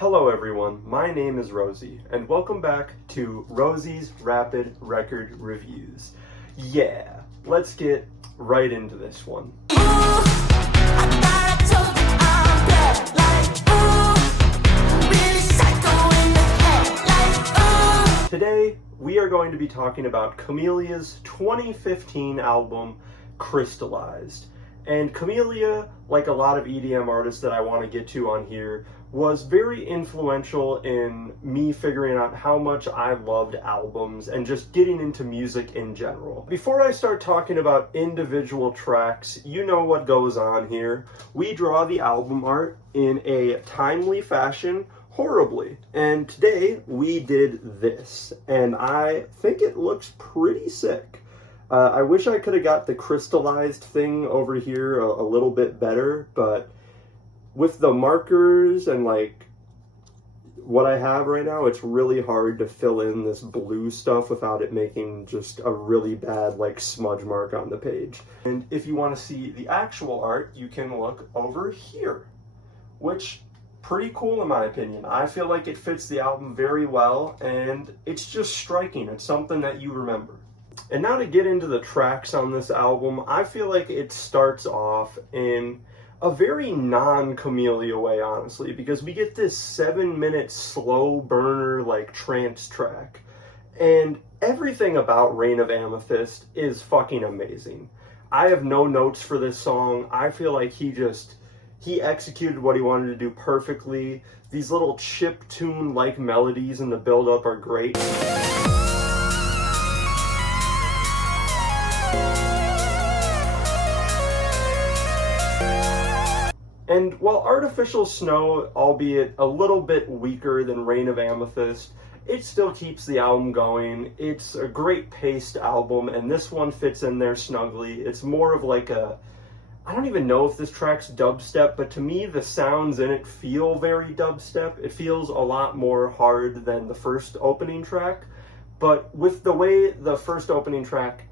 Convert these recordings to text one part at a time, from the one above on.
Hello everyone, my name is Rosie, and welcome back to Rosie's Rapid Record Reviews. Yeah, let's get right into this one. Today, we are going to be talking about Camellia's 2015 album, Crystallized. And Camellia, like a lot of EDM artists that I want to get to on here, was very influential in me figuring out how much I loved albums and just getting into music in general. Before I start talking about individual tracks, you know what goes on here. We draw the album art in a timely fashion, horribly. And today we did this, and I think it looks pretty sick. I wish I could have got the crystallized thing over here a little bit better, but with the markers and like what I have right now, it's really hard to fill in this blue stuff without it making just a really bad like smudge mark on the page. And if you want to see the actual art, you can look over here, which pretty cool in my opinion. I feel like it fits the album very well, and it's just striking. It's something that you remember. And now to get into the tracks on this album, I feel like it starts off in a very non-Camellia way, honestly, because we get this 7-minute slow burner like trance track, and everything about Reign of Amethyst is fucking amazing. I have no notes for this song. I feel like he executed what he wanted to do perfectly. These little chip tune like melodies in the build-up are great. And while Artificial Snow, albeit a little bit weaker than Reign of Amethyst, it still keeps the album going. It's a great paced album, and this one fits in there snugly. It's more of like I don't even know if this track's dubstep, but to me the sounds in it feel very dubstep. It feels a lot more hard than the first opening track, but with the way the first opening track,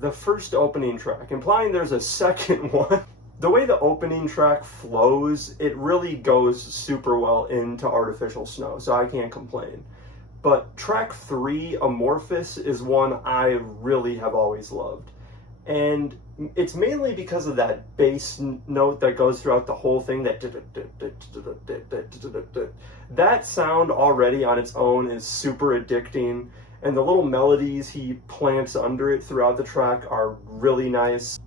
implying there's a second one, the way the opening track flows, it really goes super well into Artificial Snow, so I can't complain. But track 3, Amorphous, is one I really have always loved. And it's mainly because of that bass note that goes throughout the whole thing, that sound already on its own is super addicting, and the little melodies he plants under it throughout the track are really nice.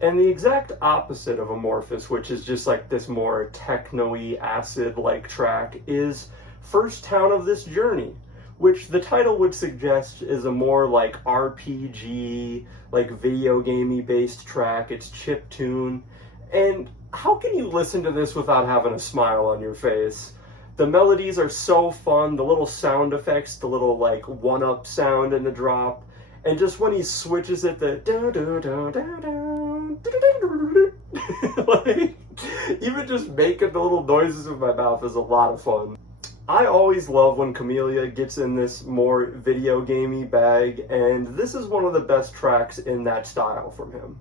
And the exact opposite of Amorphous, which is just like this more techno-y, acid-like track, is First Town of This Journey, which the title would suggest is a more like RPG, like video gamey based track. It's chiptune. And how can you listen to this without having a smile on your face? The melodies are so fun, the little sound effects, the little like one-up sound in the drop, and just when he switches it, the like, even just making the little noises with my mouth is a lot of fun. I always love when Camellia gets in this more video gamey bag, and this is one of the best tracks in that style from him.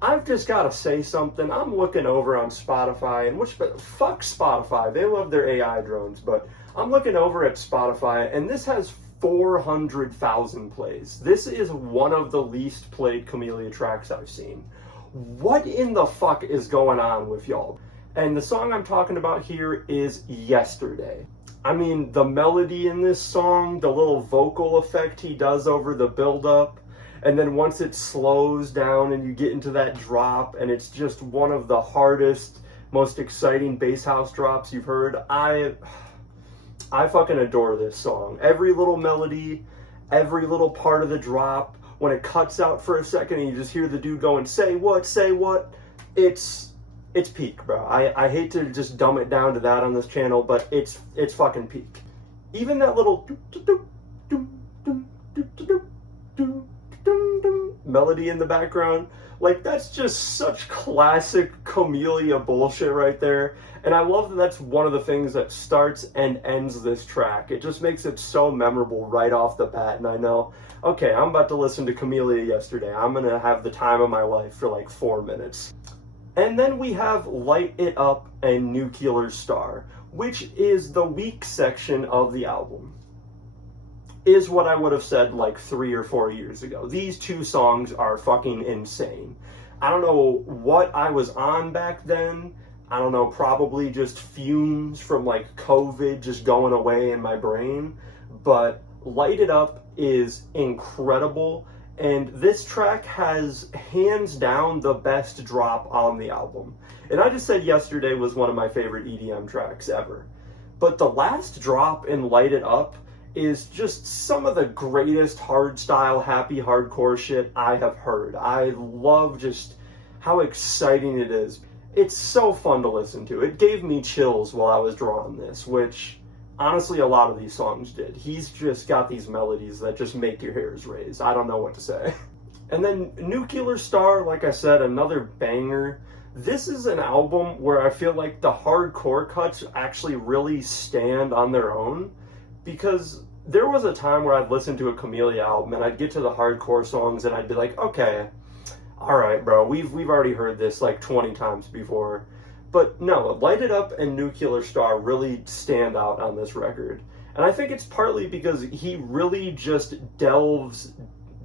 I've just got to say something. I'm looking over on Spotify, and fuck Spotify, they love their AI drones, but I'm looking over at Spotify, and this has 400,000 plays. This is one of the least played Camellia tracks I've seen. What in the fuck is going on with y'all? And the song I'm talking about here is Yesterday. I mean, the melody in this song, the little vocal effect he does over the build-up, and then once it slows down and you get into that drop, and it's just one of the hardest, most exciting bass house drops you've heard. I fucking adore this song. Every little melody, every little part of the drop, when it cuts out for a second and you just hear the dude going, say what, it's peak, bro. I hate to just dumb it down to that on this channel, but it's fucking peak. Even that little melody in the background, like that's just such classic Camellia bullshit right there. And I love that that's one of the things that starts and ends this track. It just makes it so memorable right off the bat, and I know, okay, I'm about to listen to Camellia Yesterday. I'm gonna have the time of my life for like 4 minutes. And then we have Light It Up and Nuclear Star, which is the weak section of the album. Is what I would have said like 3 or 4 years ago. These two songs are fucking insane. I don't know what I was on back then. I don't know, probably just fumes from like COVID just going away in my brain. But Light It Up is incredible. And this track has hands down the best drop on the album. And I just said Yesterday was one of my favorite EDM tracks ever. But the last drop in Light It Up is just some of the greatest hardstyle, happy hardcore shit I have heard. I love just how exciting it is. It's so fun to listen to. It gave me chills while I was drawing this, which honestly a lot of these songs did. He's just got these melodies that just make your hairs raise. I don't know what to say. And then Nuclear Star, like I said, another banger. This is an album where I feel like the hardcore cuts actually really stand on their own. Because there was a time where I'd listen to a Camellia album and I'd get to the hardcore songs and I'd be like, okay, all right, bro, we've already heard this like 20 times before. But no, Light It Up and Nuclear Star really stand out on this record. And I think it's partly because he really just delves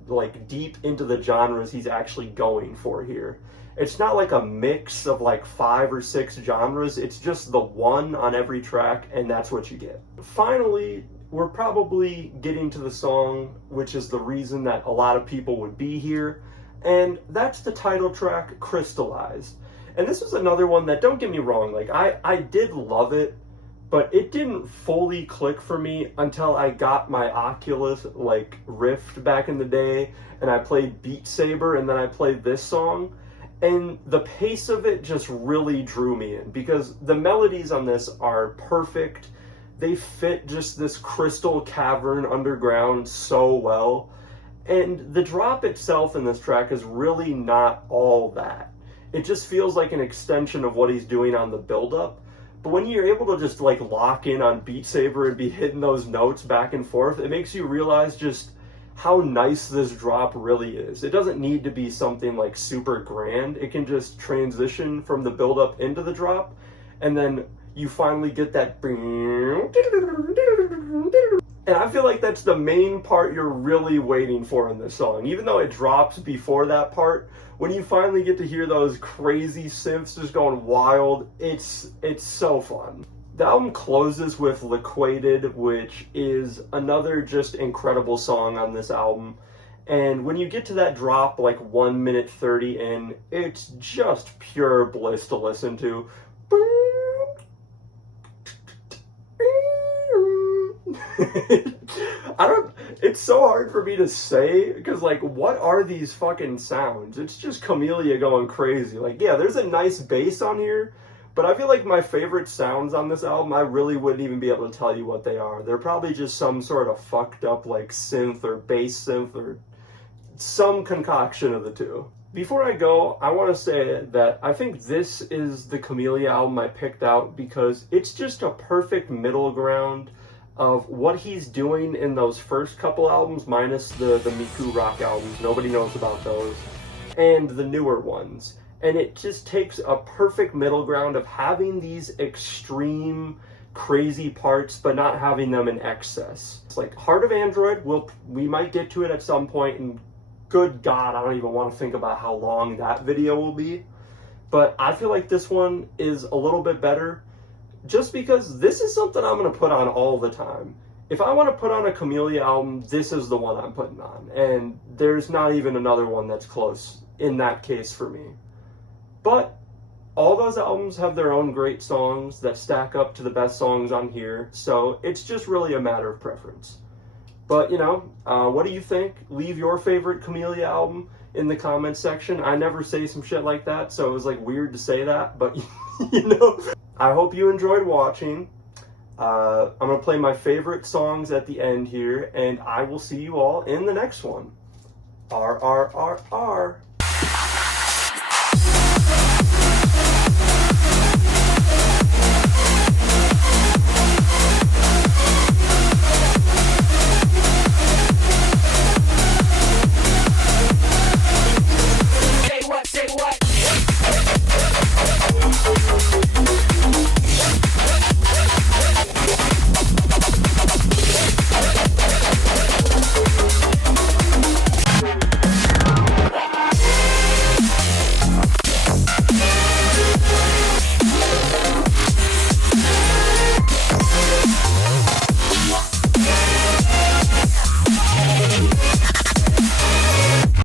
like deep into the genres he's actually going for here. It's not like a mix of like 5 or 6 genres. It's just the one on every track, and that's what you get. Finally, we're probably getting to the song, which is the reason that a lot of people would be here, and that's the title track, Crystallized. And this was another one that, don't get me wrong, like I did love it, but it didn't fully click for me until I got my Oculus like Rift back in the day, and I played Beat Saber, and then I played this song. And the pace of it just really drew me in because the melodies on this are perfect. They fit just this crystal cavern underground so well. And the drop itself in this track is really not all that. It just feels like an extension of what he's doing on the build-up. But when you're able to just like lock in on Beat Saber and be hitting those notes back and forth, it makes you realize just how nice this drop really is. It doesn't need to be something like super grand. It can just transition from the build up into the drop, and then you finally get that. And I feel like that's the main part you're really waiting for in this song. Even though it drops before that part, when you finally get to hear those crazy synths just going wild, it's so fun. The album closes with Liquidated, which is another just incredible song on this album. And when you get to that drop, like 1 minute 30 in, it's just pure bliss to listen to. It's so hard for me to say, because like, what are these fucking sounds? It's just Camellia going crazy. Like, yeah, there's a nice bass on here, but I feel like my favorite sounds on this album, I really wouldn't even be able to tell you what they are. They're probably just some sort of fucked up like synth or bass synth or some concoction of the two. Before I go, I want to say that I think this is the Camellia album I picked out because it's just a perfect middle ground of what he's doing in those first couple albums, minus the Miku Rock albums. Nobody knows about those. And the newer ones. And it just takes a perfect middle ground of having these extreme, crazy parts, but not having them in excess. It's like Heart of Android, we might get to it at some point, and good God, I don't even want to think about how long that video will be. But I feel like this one is a little bit better, just because this is something I'm going to put on all the time. If I want to put on a Camellia album, this is the one I'm putting on. And there's not even another one that's close in that case for me. But all those albums have their own great songs that stack up to the best songs on here, so it's just really a matter of preference. But, you know, what do you think? Leave your favorite Camellia album in the comments section. I never say some shit like that, so it was like weird to say that, but you know. I hope you enjoyed watching. I'm going to play my favorite songs at the end here, and I will see you all in the next one. RRRR.